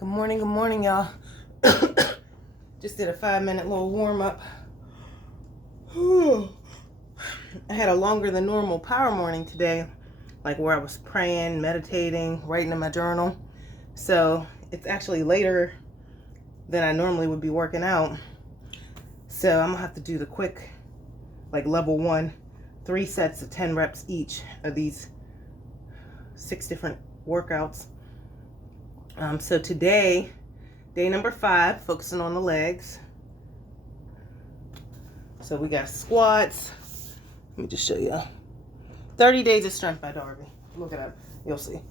Good morning, y'all. Just did a 5-minute little warm-up. I had a longer than normal power morning today, like where I was praying, meditating, writing in my journal. So it's actually later than I normally would be working out. So I'm gonna have to do the quick, like level 1, 3 sets of 10 reps each of these 6 different workouts. So today, day number 5, focusing on the legs. So we got squats. Let me just show you. 30 Days of Strength by Darby. Look it up. You'll see.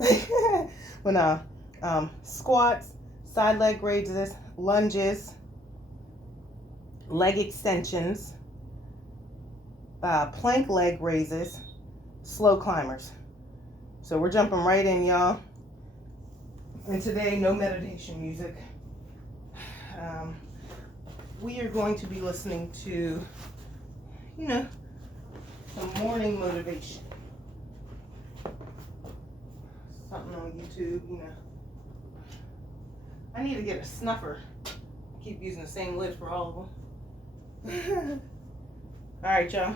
Squats, side leg raises, lunges, leg extensions, plank leg raises, slow climbers. So we're jumping right in, y'all. And today, no meditation music. We are going to be listening to, some morning motivation. Something on YouTube, I need to get a snuffer. I keep using the same lid for all of them. All right, y'all.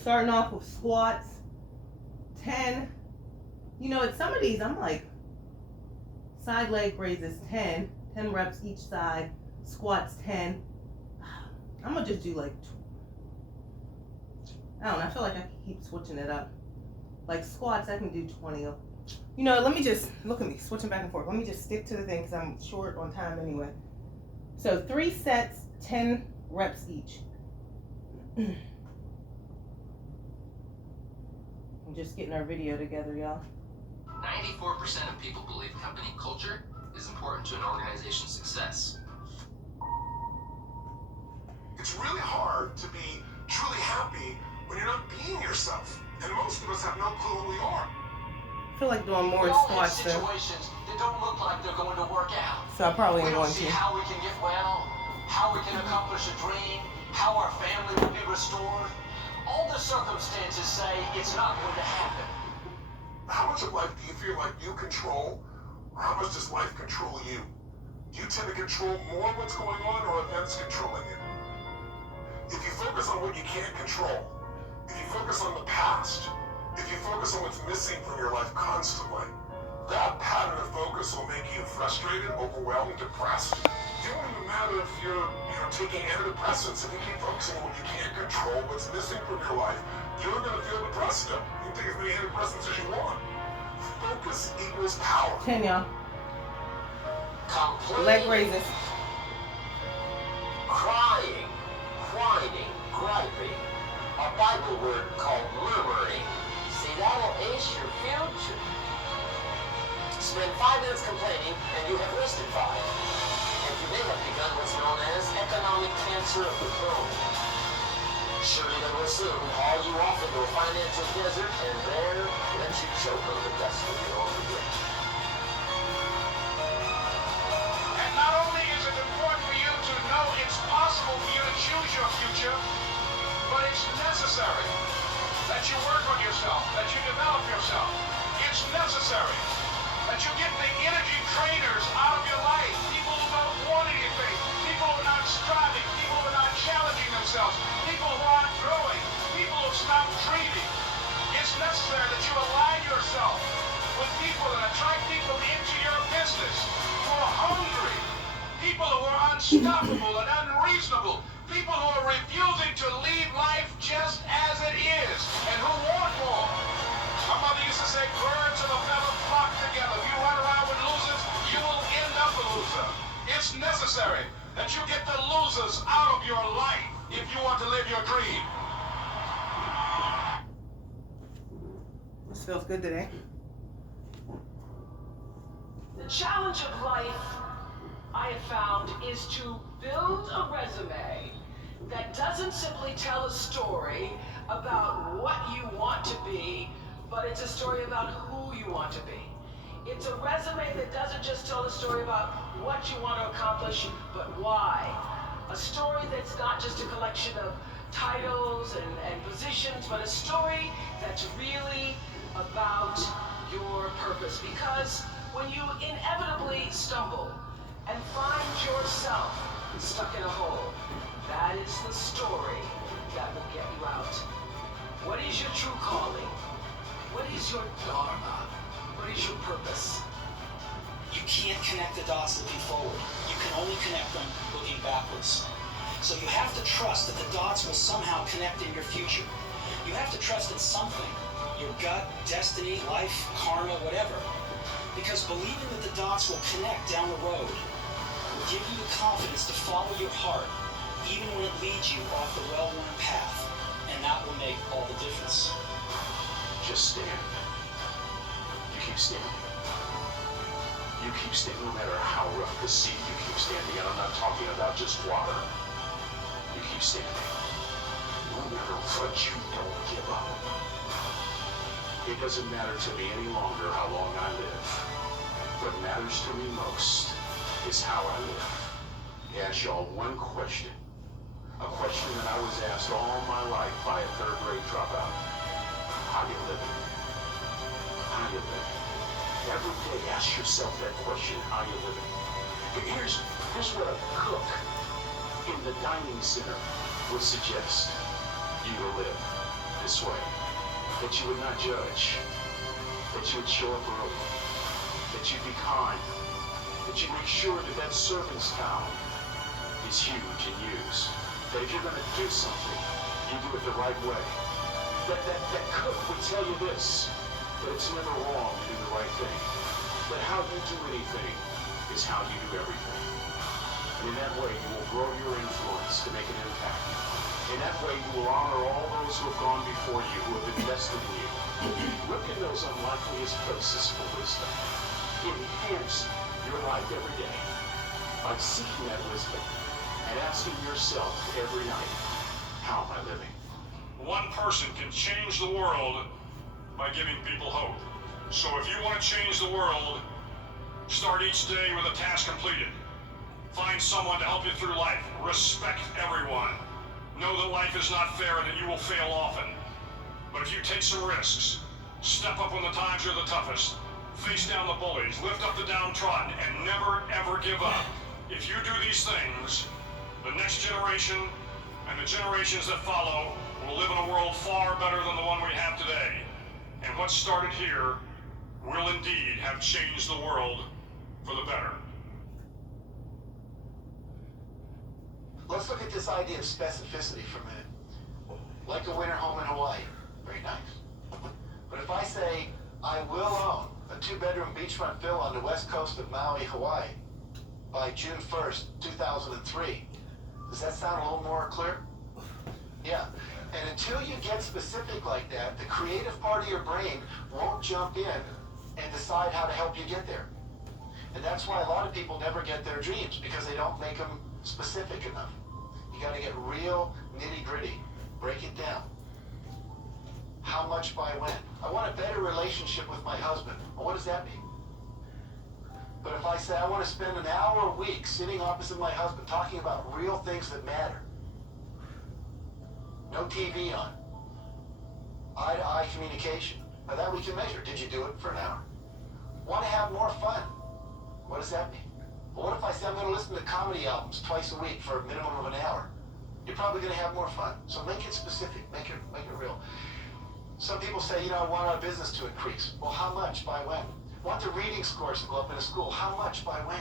Starting off with squats. 10. At some of these, I'm like, side leg raises 10 reps each side, squats 10. I'm gonna just do like, I don't know, I feel like I can keep switching it up. Like squats, I can do 20. Let me just, look at me, switching back and forth. Let me just stick to the thing because I'm short on time anyway. So 3 sets, 10 reps each. I'm just getting our video together, y'all. 94% of people believe company culture is important to an organization's success. It's really hard to be truly happy when you're not being yourself. And most of us have no clue who we are. I feel like doing more squats though. Situations that don't look like they're going to work out. So I probably ain't going to. We don't see how we can get well, how we can accomplish a dream, how our family will be restored. All the circumstances say it's not going to happen. How much of life do you feel like you control, or how much does life control you? Do you tend to control more what's going on, or events controlling you? If you focus on what you can't control, if you focus on the past, if you focus on what's missing from your life constantly, that pattern of focus will make you frustrated, overwhelmed, depressed. It won't even matter if you're taking antidepressants. If you keep focusing on what you can't control, what's missing from your life, you're going to feel depressed still. You can take as many antidepressants as you want. Focus equals power. 10, y'all. Leg raises. Crying, whining, griping. A Bible word called murmuring. See, that'll ace your future. Spend 5 minutes complaining, and you have wasted 5. And you may have begun what's known as economic cancer of the throne. Surely they will soon haul you off into a financial desert, and there let you choke on the dust of your own regret. And not only is it important for you to know it's possible for you to choose your future, but it's necessary that you work on yourself, that you develop yourself. It's necessary that you get the energy trainers out of your life, people who don't want anything, people who are not striving, people who are not challenging themselves, people who aren't growing, people who stop dreaming. It's necessary that you align yourself with people and attract people into your business who are hungry, people who are unstoppable and unreasonable, people who are refusing to leave life just as it is and who want more. My mother used to say, birds of a feather flock together. If you run around with losers, you will end up a loser. It's necessary that you get the losers out of your life if you want to live your dream. This feels good today. The challenge of life, I have found, is to build a resume that doesn't simply tell a story about what you want to be, but it's a story about who you want to be. It's a resume that doesn't just tell a story about what you want to accomplish, but why. A story that's not just a collection of titles and positions, but a story that's really about your purpose. Because when you inevitably stumble and find yourself stuck in a hole. That is the story that will get you out. What is your true calling? What is your dharma? What is your purpose? You can't connect the dots looking forward. You can only connect them looking backwards. So you have to trust that the dots will somehow connect in your future. You have to trust in something. Your gut, destiny, life, karma, whatever. Because believing that the dots will connect down the road will give you the confidence to follow your heart, even when it leads you off the well-worn path. And that will make all the difference. Just stand. You keep standing. You keep standing no matter how rough the sea, you keep standing. And I'm not talking about just water. You keep standing. No matter what, you don't give up. It doesn't matter to me any longer how long I live. What matters to me most is how I live. Ask y'all one question. A question that I was asked all my life by a third-grade dropout. How you living? How you living? Every day ask yourself that question, how you living? Here's what a cook in the dining center would suggest you to live this way. That you would not judge. That you would show up early. That you'd be kind. That you make sure that that servant's gown is huge and used. That if you're going to do something, you do it the right way. That cook would tell you this, that it's never wrong to do the right thing. That how you do anything is how you do everything. And in that way, you will grow your influence to make an impact. In that way, you will honor all those who have gone before you, who have invested in you. Look in those unlikeliest places for wisdom. Enhance your life every day by seeking that wisdom and asking yourself every night, how am I living? One person can change the world by giving people hope. So if you want to change the world, start each day with a task completed. Find someone to help you through life. Respect everyone. Know that life is not fair and that you will fail often. But if you take some risks, step up when the times are the toughest, face down the bullies, lift up the downtrodden, and never ever give up. If you do these things, the next generation and the generations that follow will live in a world far better than the one we have today. And what started here will indeed have changed the world for the better. Let's look at this idea of specificity for a minute. Like a winter home in Hawaii. Very nice. But if I say, I will own a 2-bedroom beachfront villa on the west coast of Maui, Hawaii, by June 1st, 2003, does that sound a little more clear? Yeah. And until you get specific like that, the creative part of your brain won't jump in and decide how to help you get there. And that's why a lot of people never get their dreams, because they don't make them specific enough. You got to get real nitty-gritty. Break it down. How much by when? I want a better relationship with my husband. Well, what does that mean? But if I say I want to spend an hour a week sitting opposite my husband talking about real things that matter. No TV on. Eye-to-eye communication. Now that we can measure. Did you do it for an hour? Want to have more fun? What does that mean? Well, what if I say I'm going to listen to comedy albums twice a week for a minimum of an hour? You're probably going to have more fun. So make it specific. Make it real. Some people say, I want our business to increase. Well, how much? By when? Want the reading scores to go up in a school. How much? By when?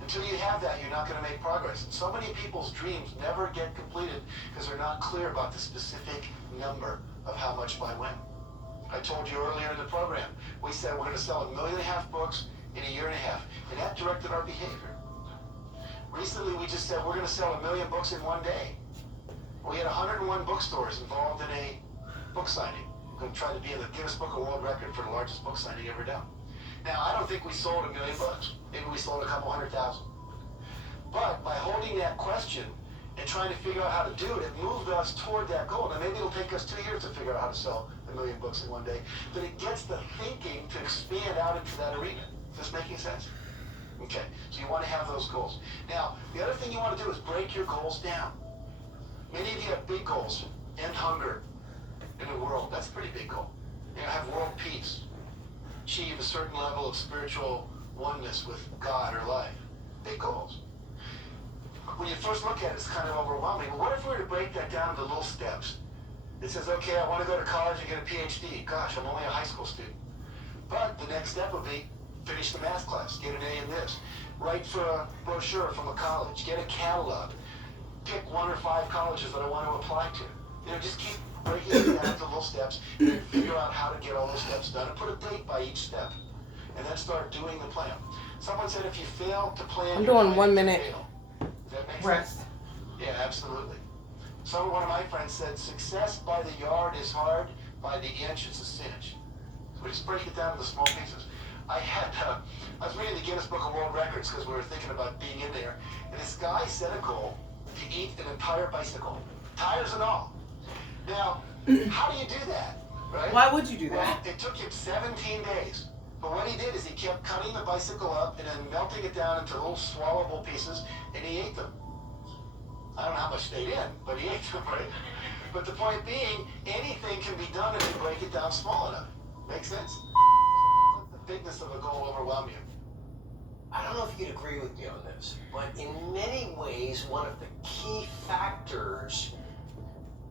Until you have that, you're not going to make progress. So many people's dreams never get completed because they're not clear about the specific number of how much by when. I told you earlier in the program, we said we're going to sell 1.5 million books in 1.5 years, and that directed our behavior. Recently, we just said we're going to sell 1 million books in one day. We had 101 bookstores involved in a book signing. We're going to try to be in the Guinness Book of World Record for the largest book signing ever done. Now, I don't think we sold 1 million books. Maybe we sold a couple 100,000. But by holding that question and trying to figure out how to do it, it moved us toward that goal. Now, maybe it'll take us 2 years to figure out how to sell 1 million books in one day, but it gets the thinking to expand out into that arena. Is this making sense? Okay, so you want to have those goals. Now, the other thing you want to do is break your goals down. Many of you have big goals. End hunger in the world. That's a pretty big goal. Have world peace. achieve a certain level of spiritual oneness with God or life. Big goals. When you first look at it, it's kind of overwhelming. What if we were to break that down into little steps? It says, okay, I want to go to college and get a PhD. Gosh, I'm only a high school student. But the next step would be finish the math class, get an A in this, write for a brochure from a college, get a catalog, pick 1 or 5 colleges that I want to apply to. You know, just keep breaking it down into little steps and then figure out how to get all those steps done and put a date by each step. And then start doing the plan. Someone said if you fail to plan, I'm doing 1 minute fail. Does that make rest. sense? Yeah, absolutely. One of my friends said, success by the yard is hard, by the inch it's a cinch. So we just break it down into small pieces. I was reading the Guinness Book of World Records because we were thinking about being in there, and this guy set a goal to eat an entire bicycle, tires and all. Now, how do you do that, right? Why would you do Well, that? it took him 17 days. But what he did is he kept cutting the bicycle up and then melting it down into little swallowable pieces, and he ate them. I don't know how much stayed in, but he ate them, right? But the point being, anything can be done if you break it down small enough. Make sense? Let the bigness of a goal overwhelm you. I don't know if you'd agree with me on this, but in many ways, one of the key factors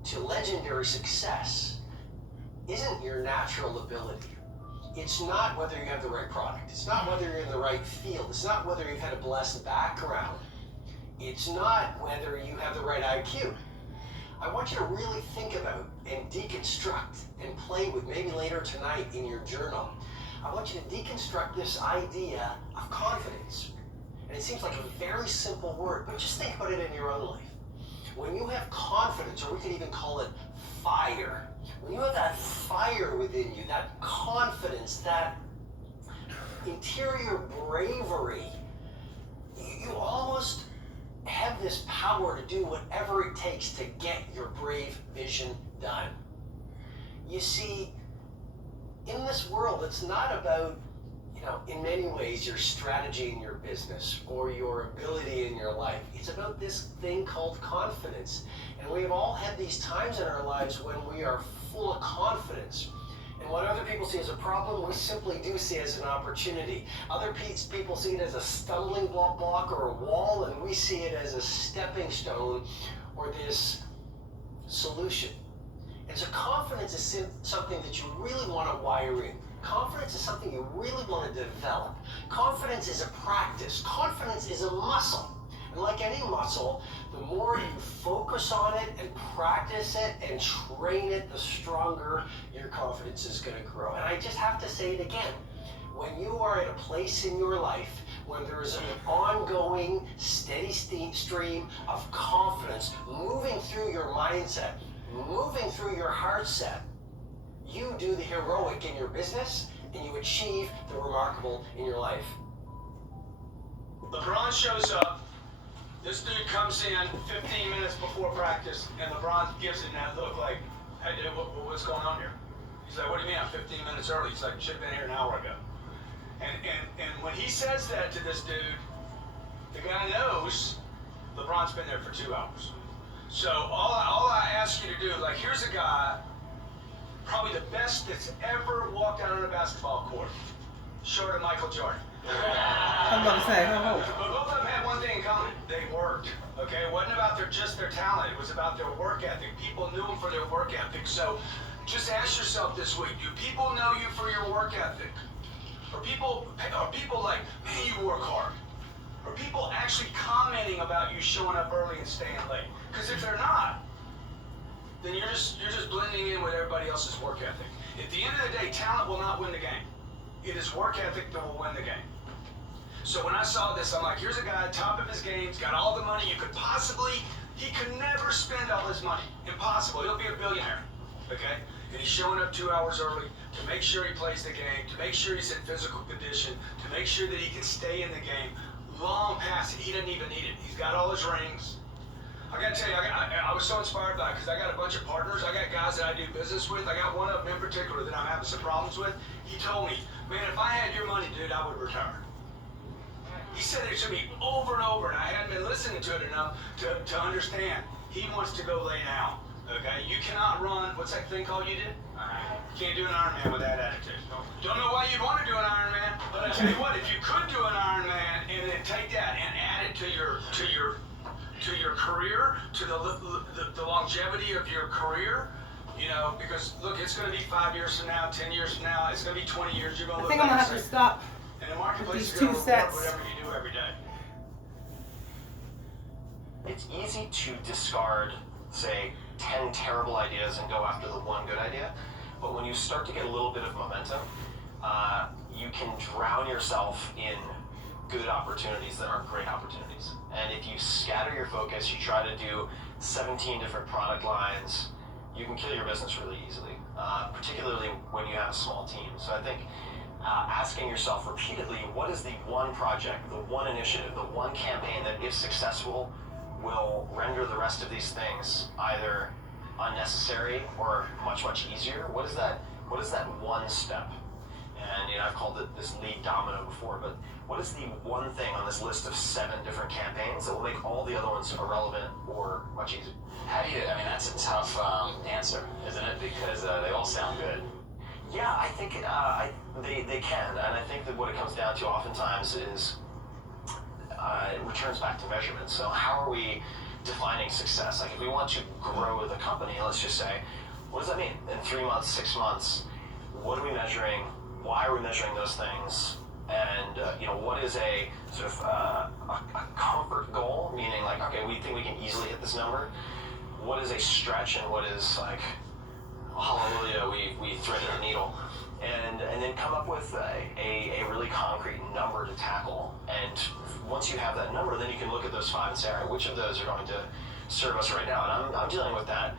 to legendary success isn't your natural ability. It's not whether you have the right product. It's not whether you're in the right field. It's not whether you've had a blessed background. It's not whether you have the right IQ. I want you to really think about and deconstruct and play with, maybe later tonight in your journal. I want you to deconstruct this idea of confidence. And it seems like a very simple word, but just think about it in your own life. When you have confidence, or we could even call it fire, when you have that fire within you, that confidence, that interior bravery, you almost have this power to do whatever it takes to get your brave vision done. You see, in this world, it's not about, in many ways, your strategy in your business or your ability in your life. It's about this thing called confidence. And we've all had these times in our lives when we are full of confidence. And what other people see as a problem, we simply do see as an opportunity. Other people see it as a stumbling block or a wall, and we see it as a stepping stone or this solution. And so confidence is something that you really want to wire in. Confidence is something you really want to develop. Confidence is a practice. Confidence is a muscle. And like any muscle, the more you focus on it and practice it and train it, the stronger your confidence is going to grow. And I just have to say it again. When you are at a place in your life when there is an ongoing, steady stream of confidence moving through your mindset, moving through your heart set, you do the heroic in your business and you achieve the remarkable in your life. LeBron shows up. This dude comes in 15 minutes before practice, and LeBron gives him that look like, hey, dude, what's going on here? He's like, what do you mean I'm 15 minutes early? He's like, should have been here an hour ago. And when he says that to this dude, the guy knows LeBron's been there for 2 hours. So all I ask you to do, like, here's a guy, probably the best that's ever walked out on a basketball court, short of Michael Jordan. I'm about to say, But both of them had one thing in common. They worked. Okay, it wasn't about just their talent. It was about their work ethic. People knew them for their work ethic. So just ask yourself this week: do people know you for your work ethic? Are people like, man, you work hard? Are people actually commenting about you showing up early and staying late? Because if they're not, then you're just blending in with everybody else's work ethic. At the end of the day, talent will not win the game. It is work ethic that will win the game. So when I saw this, I'm like, here's a guy, top of his game, he's got all the money you could possibly, he could never spend all his money. Impossible. He'll be a billionaire. Okay? And he's showing up 2 hours early to make sure he plays the game, to make sure he's in physical condition, to make sure that he can stay in the game long past it. He doesn't even need it. He's got all his rings. I gotta tell you, I was so inspired by it because I got a bunch of partners. I got guys that I do business with. I got one of them in particular that I'm having some problems with. He told me, man, if I had your money, dude, I would retire. He said it to me over and over, and I hadn't been listening to it enough to understand. He wants to go lay down, okay? You cannot run, what's that thing called you did? You can't do an Iron Man with that attitude. Don't know why you'd want to do an Iron Man, but I tell you what, if you could do an Iron Man and then take that and add it to your career, to the longevity of your career, you know, because look, it's going to be 5 years from now, 10 years from now, it's going to be 20 years. You're going to look I think I'm back gonna have and to say, stop and the marketplace these is going to two reward sets. whatever you do every day. It's easy to discard, say, 10 terrible ideas and go after the one good idea. But when you start to get a little bit of momentum, you can drown yourself in good opportunities that aren't great opportunities. And if you scatter your focus, you try to do 17 different product lines, you can kill your business really easily, particularly when you have a small team. So I think asking yourself repeatedly, what is the one project, the one initiative, the one campaign that, if successful, will render the rest of these things either unnecessary or much, much easier? What is that one step? And, you know, I've called it this lead domino before, but what is the one thing on this list of 7 different campaigns that will make all the other ones irrelevant or much easier? How do you, I mean, that's a tough answer, isn't it? Because they all sound good. Yeah, I think they can. And I think that what it comes down to oftentimes is it returns back to measurement. So how are we defining success? Like if we want to grow the company, let's just say, what does that mean? In 3 months, 6 months, what are we measuring? Why are we measuring those things? And you know, what is a sort of a comfort goal? Meaning like, okay, we think we can easily hit this number. What is a stretch, and what is like, hallelujah, we threaded the needle. And then come up with a really concrete number to tackle. And once you have that number, then you can look at those 5 and say, all right, which of those are going to serve us right now? And I'm dealing with that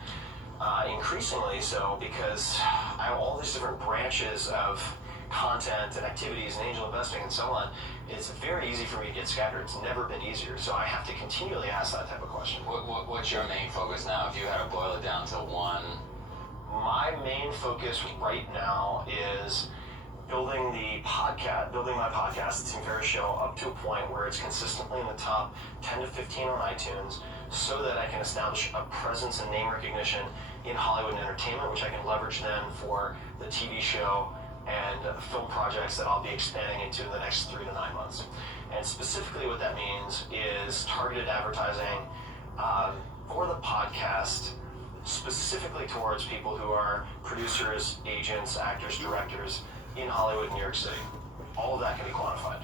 increasingly so, because I have all these different branches of content and activities and angel investing and so on. It's very easy for me to get scattered. It's never been easier. So I have to continually ask that type of question. What's your main focus now? If you had to boil it down to one. My main focus right now is building my podcast, the Tim Ferriss Show, up to a point where it's consistently in the top 10 to 15 on iTunes, so that I can establish a presence and name recognition in Hollywood and entertainment, which I can leverage then for the TV show and film projects that I'll be expanding into in the next 3 to 9 months. And specifically what that means is targeted advertising for the podcast, specifically towards people who are producers, agents, actors, directors in Hollywood and New York City. All of that can be quantified.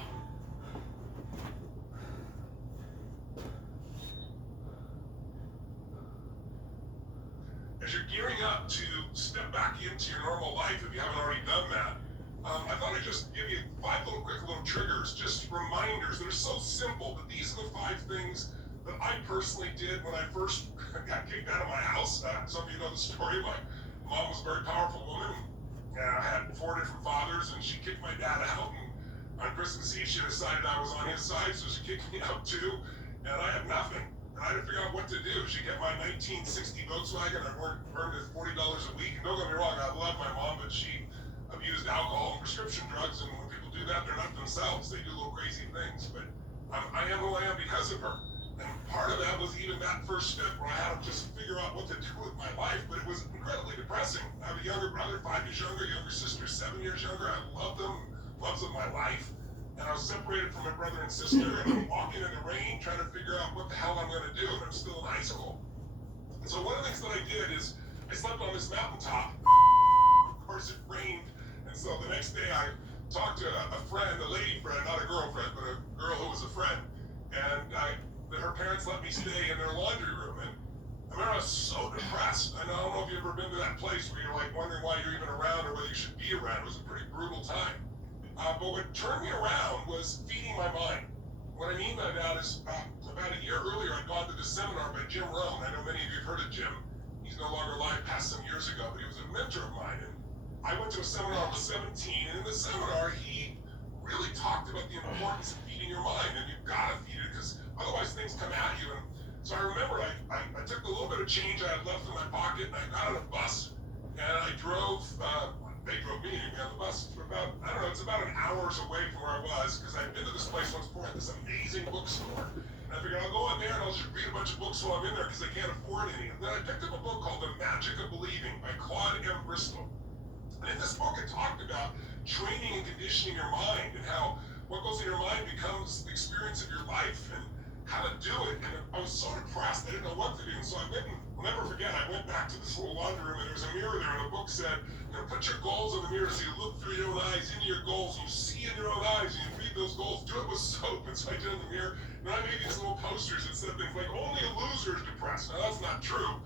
As you're gearing up to step back into your normal life, if you haven't already done that, I thought I'd just give you 5 quick little triggers, just reminders that are so simple, but these are the 5 things that I personally did when I first got kicked out of my house. Some of you know the story. My mom was a very powerful woman. I had 4 different fathers, and she kicked my dad out. And on Christmas Eve, she decided I was on his side, so she kicked me out too. And I had nothing. And I had to figure out what to do. She got my 1960 Volkswagen. I earned it $40 a week. And don't get me wrong, I love my mom, but she abused alcohol and prescription drugs. And when people do that, they're not themselves. They do little crazy things. But I am who I am because of her. And part of that was even that first step where I had to just figure out what to do with my life. But it was incredibly depressing. I have a younger brother, 5 years younger, younger sister, 7 years younger. I love them, loves of my life. And I was separated from my brother and sister, and I'm walking in the rain trying to figure out what the hell I'm going to do, and I'm still in high school. And so one of the things that I did is I slept on this mountaintop. Of course, it rained, and so the next day I talked to a friend, a lady friend, not a girlfriend, but a girl who was a friend, and her parents let me stay in their laundry room. And I remember I was so depressed. I don't know if you've ever been to that place where you're like wondering why you're even around or whether you should be around. It was a pretty brutal time. But what turned me around was feeding my mind. What I mean by that is about a year earlier, I'd gone to this seminar by Jim Rohn. I know many of you have heard of Jim. He's no longer alive, passed some years ago, but he was a mentor of mine. And I went to a seminar when I was 17, and in the seminar, he really talked about the importance of feeding your mind. And you've got to feed it, because otherwise things come at you. And so I remember I took a little bit of change I had left in my pocket, and I got on a bus, and I drove, they drove me on the bus for about, I don't know, it's about an hour away from where I was, because I'd been to this place once before, this amazing bookstore. And I figured I'll go in there and I'll just read a bunch of books while I'm in there, because I can't afford any. And then I picked up a book called The Magic of Believing by Claude M. Bristol. And in this book, it talked about training and conditioning your mind and how what goes in your mind becomes the experience of your life and how to do it. And I was so depressed, I didn't know what to do. And so I went and, I'll never forget, I went back to this little laundry room and there was a mirror there and the book said, put your goals in the mirror so you look through your own eyes into your goals and you see in your own eyes and you read those goals. Do it with soap. And so I did it in the mirror. And I made these little posters that said things like, only a loser is depressed. Now that's not true.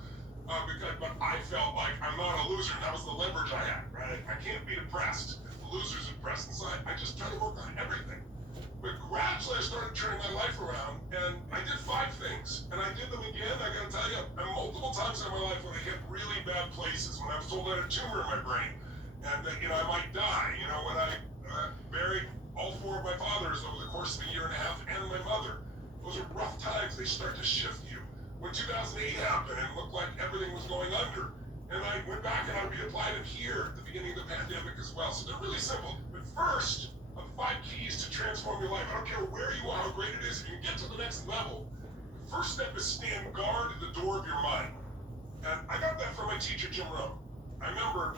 But I felt like I'm not a loser, and that was the leverage I had, right? I can't be depressed. The loser's depressed inside. I just try to work on everything. But gradually I started turning my life around, and I did 5 things, and I did them again. I gotta tell you, multiple times in my life when I hit really bad places, when I was told I had a tumor in my brain, and that, I might die, when I buried all 4 of my fathers over the course of a year and a half, and my mother. Those are rough times. They start to shift you. When 2008 happened and it looked like everything was going under, and I went back and I reapplied it here at the beginning of the pandemic as well. So they're really simple. But first, of the 5 keys to transform your life, I don't care where you are, how great it is, if you can get to the next level, the first step is stand guard at the door of your mind. And I got that from my teacher, Jim Rohn. I remember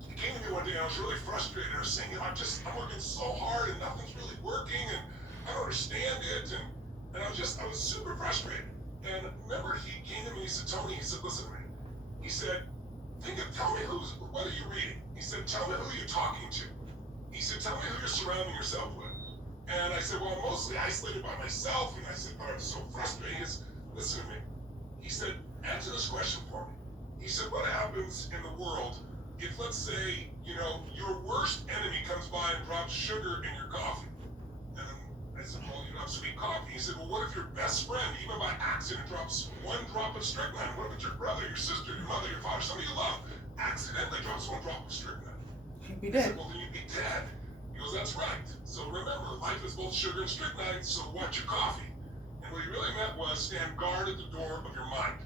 he came to me one day and I was really frustrated. I was saying, I'm working so hard and nothing's really working and I don't understand it. And I was super frustrated. And remember, he came to me, he said, Tony, he said, listen to me. He said, tell me what are you reading? He said, tell me who you're talking to. He said, tell me who you're surrounding yourself with. And I said, well, I'm mostly isolated by myself. And I said, but I'm so frustrated. He said, listen to me. He said, answer this question for me. He said, what happens in the world if, let's say, your worst enemy comes by and drops sugar in your coffee? I said, well, you don't have sweet coffee. He said, well, what if your best friend, even by accident, drops 1 drop of strychnine? What if it's your brother, your sister, your mother, your father, somebody you love, accidentally drops 1 drop of strychnine? You'd be He dead. said, well, then you'd be dead. He goes, that's right. So remember, life is both sugar and strychnine, so watch your coffee. And what he really meant was stand guard at the door of your mind.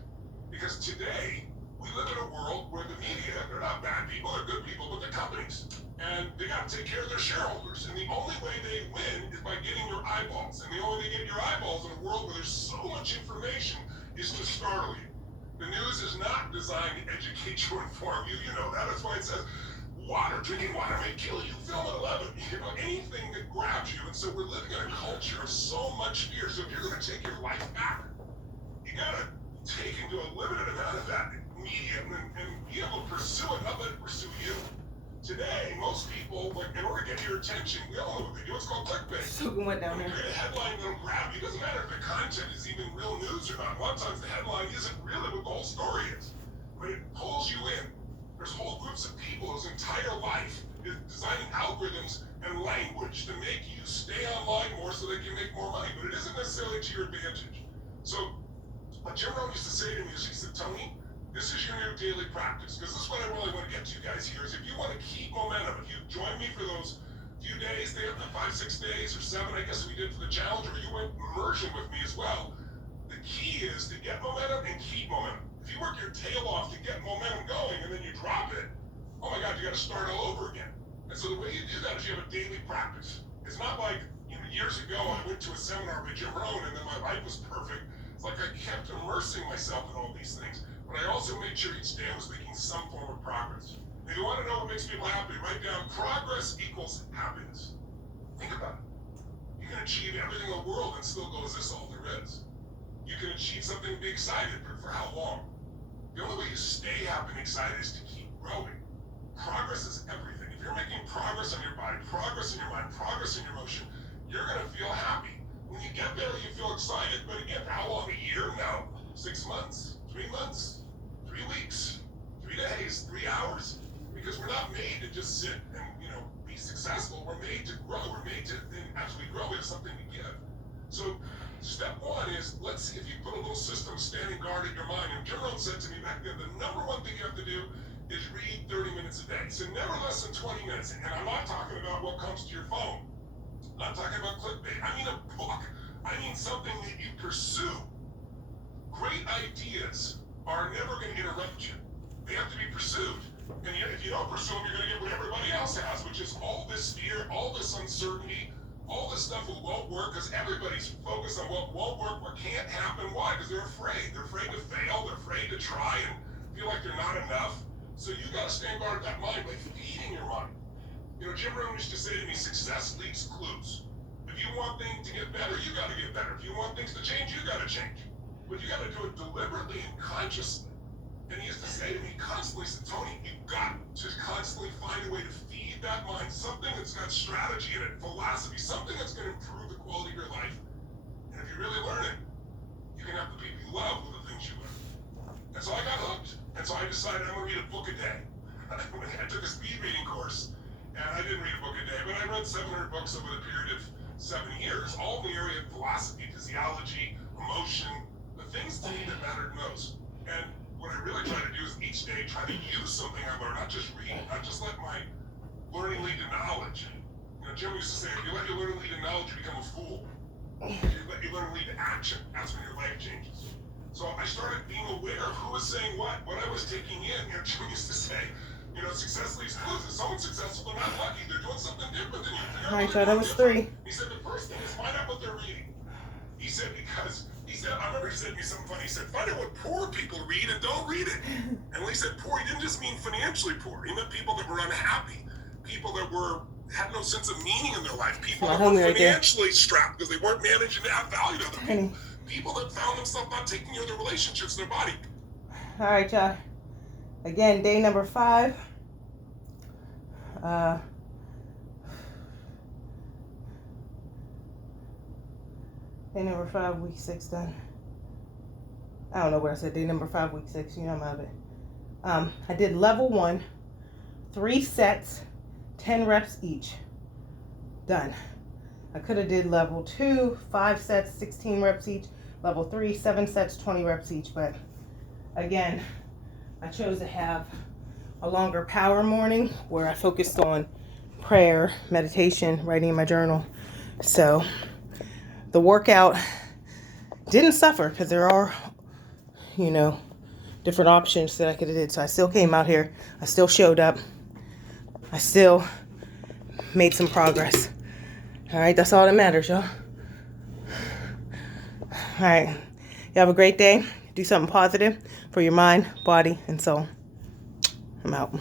Because today, we live in a world where the media, they're not bad people, they're good people, but they're companies. And they got to take care of their shareholders. And the only way they win is by getting your eyeballs. And the only way they get your eyeballs in a world where there's so much information is to startle you. The news is not designed to educate you or inform you. You know that. That's why it says drinking water may kill you. Film at 11. Anything that grabs you. And so we're living in a culture of so much fear. So if you're going to take your life back, you got to take into a limited amount of that media and be able to pursue it, not let it pursue you. Today, most people, in order to get your attention, we all know what they do. It's called clickbait. So went down When there. you create a headline that'll grab you, it doesn't matter if the content is even real news or not. A lot of times the headline isn't really what the whole story is. But it pulls you in. There's whole groups of people whose entire life is designing algorithms and language to make you stay online more so they can make more money. But it isn't necessarily to your advantage. So what Jim Rohn used to say to me is, he said, Tony, this is your new daily practice, because this is what I really want to get to you guys here, is if you want to keep momentum, if you join me for those few days, 5, 6 days, or 7, I guess we did for the challenge, or you went immersion with me as well, the key is to get momentum and keep momentum. If you work your tail off to get momentum going, and then you drop it, oh my God, you got to start all over again. And so the way you do that is you have a daily practice. It's not like, years ago I went to a seminar by Jim Rohn, and then my life was perfect. It's like I kept immersing myself in all these things. But I also made sure each day I was making some form of progress. If you want to know what makes people happy, write down progress equals happiness. Think about it. You can achieve everything in the world and still go, is this all there is? You can achieve something and be excited, but for how long? The only way you stay happy and excited is to keep growing. Progress is everything. If you're making progress on your body, progress in your mind, progress in your emotion, you're going to feel happy. When you get there, you feel excited, but again, for how long? A year? No. 6 months? 3 months? 3 weeks, 3 days, 3 hours, because we're not made to just sit and, be successful. We're made to grow. We're made to then actually grow. We have something to give. So step 1 is, let's see if you put a little system standing guard at your mind. And Jim Rohn said to me back then, the number 1 thing you have to do is read 30 minutes a day. So never less than 20 minutes. And I'm not talking about what comes to your phone. I'm not talking about clickbait. I mean a book. I mean something that you pursue. Great ideas are never going to interrupt you. They have to be pursued. And yet, if you don't pursue them, you're going to get what everybody else has, which is all this fear, all this uncertainty, all this stuff that won't work, because everybody's focused on what won't work, what can't happen. Why? Because they're afraid. They're afraid to fail. They're afraid to try and feel like they're not enough. So you gotta stand guard at that mind by feeding your mind. You know, Jim Rohn used to say to me, success leaves clues. If you want things to get better, you gotta get better. If you want things to change, you gotta change. But you gotta do it deliberately and consciously. And he used to say to me constantly, he said, Tony, you've got to constantly find a way to feed that mind, something that's got strategy in it, philosophy, something that's gonna improve the quality of your life. And if you really learn it, you can have the people you love with the things you learn. And so I got hooked. And so I decided I'm gonna read a book a day. I took a speed reading course, and I didn't read a book a day, but I read 700 books over the period of 7 years, all in the area of philosophy, physiology, emotion, the things to me that mattered most. And what I really try to do is each day try to use something I learned, not just read, not just let my learning lead to knowledge. You know, Jim used to say, if you let your learning lead to knowledge, you become a fool. If you let your learning lead to action, that's when your life changes. So I started being aware of who was saying what I was taking in. You know, Jim used to say, you know, success leaves clues. If someone's successful, they're not lucky. They're doing something different than you. All right, y'all, that was 3. He said the first thing is find out what they're reading. He said I remember he said to me something funny. He said, find out what poor people read and don't read it. And when he said poor, he didn't just mean financially poor. He meant people that were unhappy, people that had no sense of meaning in their life, people that were financially strapped because they weren't managing to add value to other people. People that found themselves not taking care of their relationships in their body. All right, y'all. Again, day number 5. Day number 5, week 6 done. I don't know where I said day number 5, week 6. You know I'm out of it. I did level 1, 3 sets, 10 reps each. Done. I could have did level 2, 5 sets, 16 reps each. Level 3, 7 sets, 20 reps each. But again, I chose to have a longer power morning where I focused on prayer, meditation, writing in my journal. So the workout didn't suffer because there are, you know, different options that I could have did. So I still came out here. I still showed up. I still made some progress. All right, that's all that matters, y'all. All right, you have a great day. Do something positive for your mind, body, and soul. I'm out.